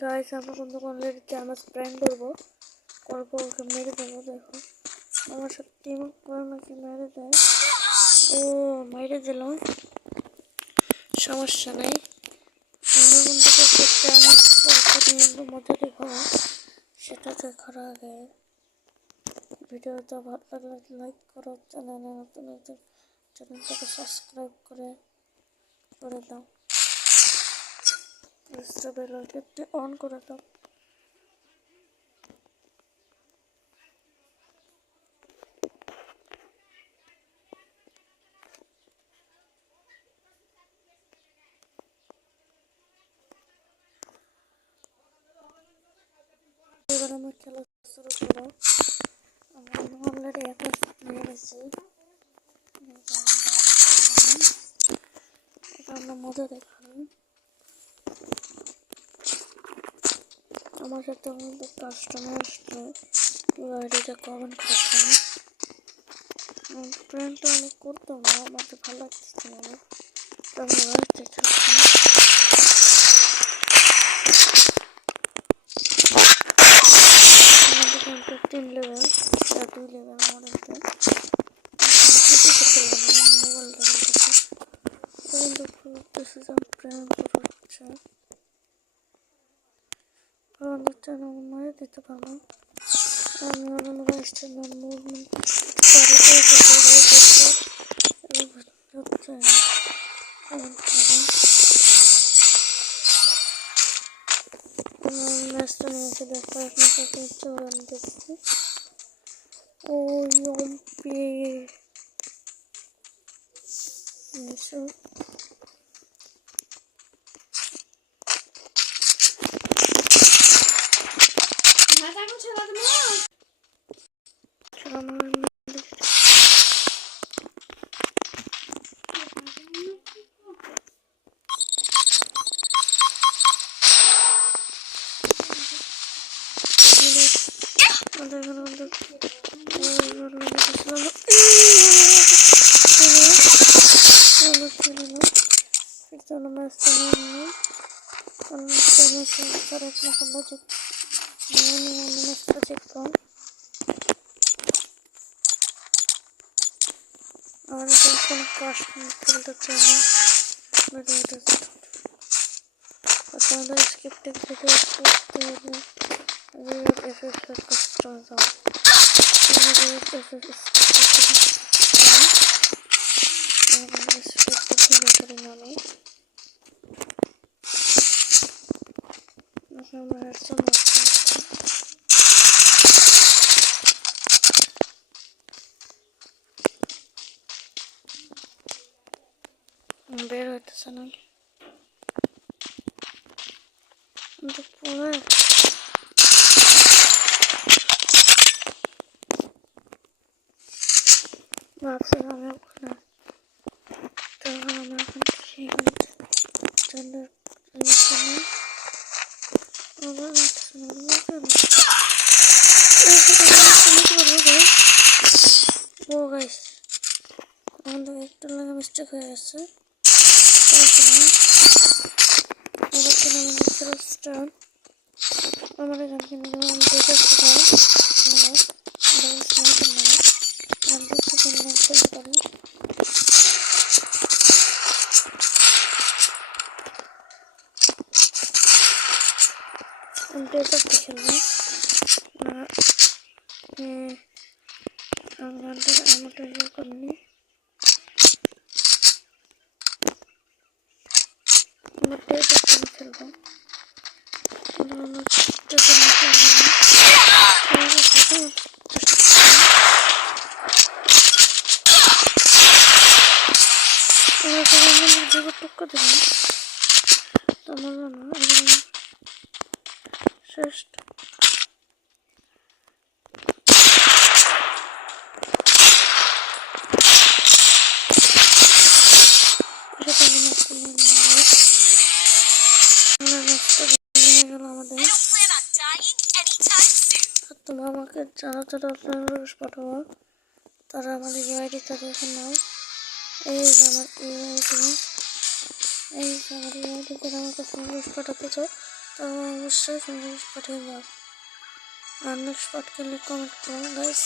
গাইস আমরা বন্ধু বান্ধবীকে আমরা প্র্যাঙ্ক করবো ওকে মেরে দেবো। দেখো আমার সাথে টিম করে আমাকে মেরে দেয়। ও মেরে দিলাম, সমস্যা নেই। বন্ধু বন্ধুকে করতে আমার নিয়ন্ত্রণ মধ্যে দেখাবো, সেটা দেখার আগে ভিডিওটা ভালো লাগলে লাইক করো, চ্যানেলে নতুন চ্যানেলটাকে সাবস্ক্রাইব করে দাও, বেল আইকনটি অন করে দাও। এবার আমার খেলা শুরু করো। আমরা অলরেডি একটা নিয়ে গেছি, আমরা মজা দেখালাম। আমার সাথে আমাদের কাস্টমার আসলে আইডিটা কমেন্ট করতাম। ফ্রেন্ডটা আমি করতাম না, আমাকে ভালো লাগতেছে না, তখন বাড়িতে থাকতাম। আমাদের 3 লেভেল 2 লেভেল আমাদের মোবাইলটা আমাদের চ্যানেল মারে দিতে পারবো। আমি আমার চ্যানেল মুভমেন্ট ম্যাচটা নিয়েছে, দেখো আপনার সাথে চলন দেখছি। ও ইয়ম্পি এসো স্ক্রিপ্টেড ভিডিও করতে হলে বের হইতেছে না পুরো ভাবছিলাম ওখানে, তখন আমরা এখন সেখানে ও গাইস আমাদের একটা লাগে মিস্টেক হয়ে গেছে। আমার এখান থেকে টুক্কা দেবেন তোমার শ্রেষ্ঠ তোমরা আমাকে যারা যারা আপনার পাঠাবো তারা আমাদের আইডিটা দেখে নাও। এই যে আমার আইডি করে আমাকে ফোন পাঠাতে চাও তো অবশ্যই ফ্রেন্ড রিকোয়েস্ট পাঠিয়ে দাও। আর নেক্সট পার্ট के लिए कमेंट करो गाइस।